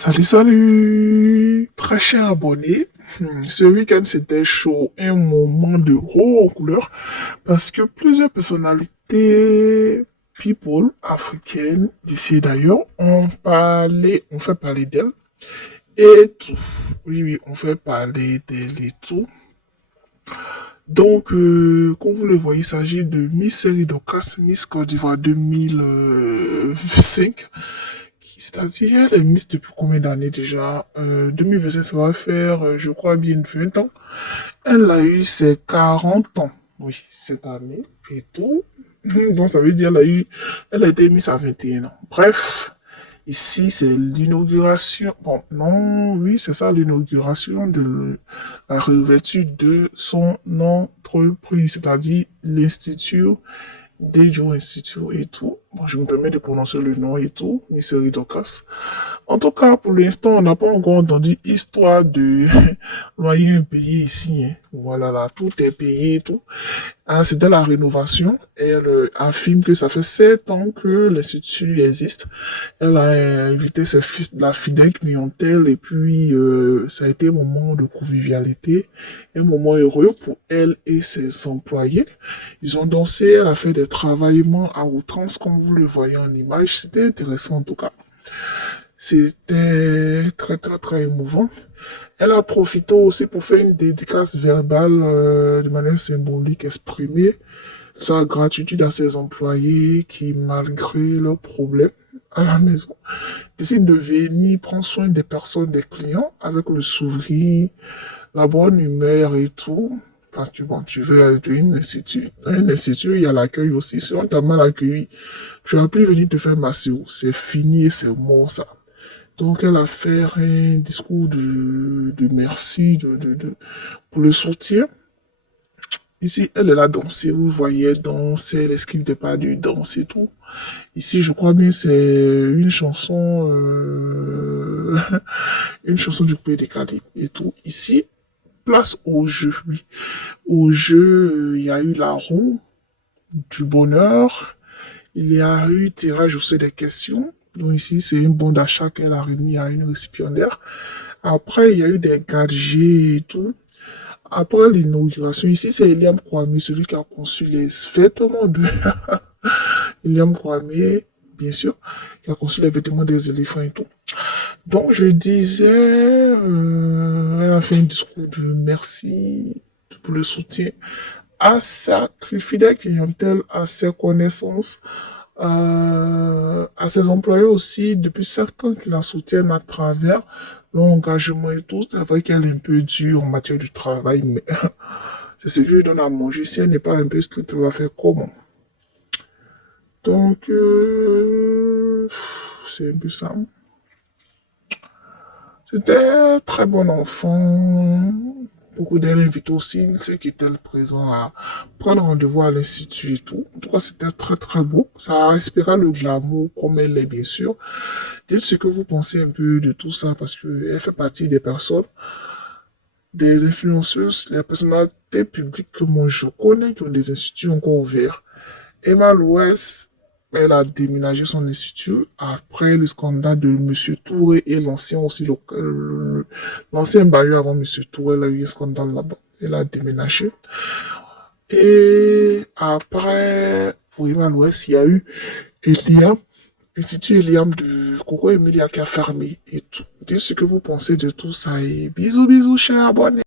Salut, salut, très cher abonné. Ce week-end, c'était chaud, un moment de haut en couleur, parce que plusieurs personnalités, people africaines, d'ici et d'ailleurs, on fait parler d'elles et tout. Oui, oui, on fait parler d'elles et tout. Donc, comme vous le voyez, il s'agit de Miss Seridocas, Miss Côte d'Ivoire 2005. C'est-à-dire, elle est Miss depuis combien d'années déjà 2025, ça va faire, je crois, bien 20 ans. Elle a eu ses 40 ans, oui, cette année et tout. Donc, ça veut dire elle a été Miss à 21 ans. Bref, ici, c'est l'inauguration. Bon, non, oui, c'est ça, l'inauguration de la réouverture de son entreprise, c'est-à-dire l'Institut Dejo Institute et tout. Bon, je me permets de prononcer le nom et tout, Miss Docas. En tout cas, pour l'instant, on n'a pas encore entendu histoire de loyer impayé ici. Hein. Voilà, là, tout est payé et tout. Ah, c'était la rénovation. Elle affirme que ça fait 7 ans que l'Institut existe. Elle a invité la fidèle clientèle et puis ça a été un moment de convivialité, un moment heureux pour elle et ses employés. Ils ont dansé, elle a fait des travaillements à outrance comme vous le voyez en image. C'était intéressant en tout cas. C'était très très très émouvant. Elle a profité aussi pour faire une dédicace verbale de manière symbolique, exprimer sa gratitude à ses employés qui, malgré leurs problèmes à la maison, décident de venir prendre soin des personnes, des clients, avec le sourire, la bonne humeur et tout. Parce que bon, tu veux aller à un institut, il y a l'accueil aussi. Si on t'a mal accueilli, tu vas plus venir te faire masser. C'est fini, c'est mort ça. Donc, elle a fait un discours de merci, pour le soutien. Ici, elle est là danser, vous voyez, danser, elle esquive des pas du danse et tout. Ici, je crois bien c'est une chanson du pays des Caraïbes et tout. Ici, place au jeu, oui. Au jeu, il y a eu la roue du bonheur, il y a eu tirage au sort des questions. Donc ici, c'est une bonne d'achat qu'elle a remis à une récipiendaire. Après, il y a eu des gadgets et tout. Après l'inauguration, ici, c'est Eliam Kwame, celui qui a conçu les vêtements de Eliam Kwame, bien sûr, qui a conçu les vêtements des éléphants et tout. Donc, je disais, elle a fait un discours de merci pour le soutien à sa fidèle clientèle, à ses connaissances, à ses employés aussi, depuis certains qui la soutiennent à travers l'engagement et tout. C'est vrai qu'elle est un peu dure en matière de travail, mais c'est ce que je lui donne à manger. Si elle n'est pas un peu stricte, elle va faire comment? Donc, c'est un peu ça. C'était un très bon enfant. Beaucoup d'elles invitent aussi ceux qui étaient présents à prendre rendez-vous à l'institut et tout. En tout cas, c'était très très beau. Ça respira le glamour comme elle est, bien sûr. Dites ce que vous pensez un peu de tout ça parce qu'elle fait partie des personnes, des influenceuses, les personnalités publiques que moi je connais qui ont des instituts encore ouverts. Emma Louès, elle a déménagé son institut après le scandale de Monsieur Touré et l'ancien aussi, l'ancien bailleur avant Monsieur Touré, elle a eu un scandale là-bas. Elle a déménagé. Et après, pour Emma Louès, il y a eu Eliam, l'Institut Eliam de Coco Emilia qui a fermé et tout. Dites ce que vous pensez de tout ça et bisous bisous chers abonnés.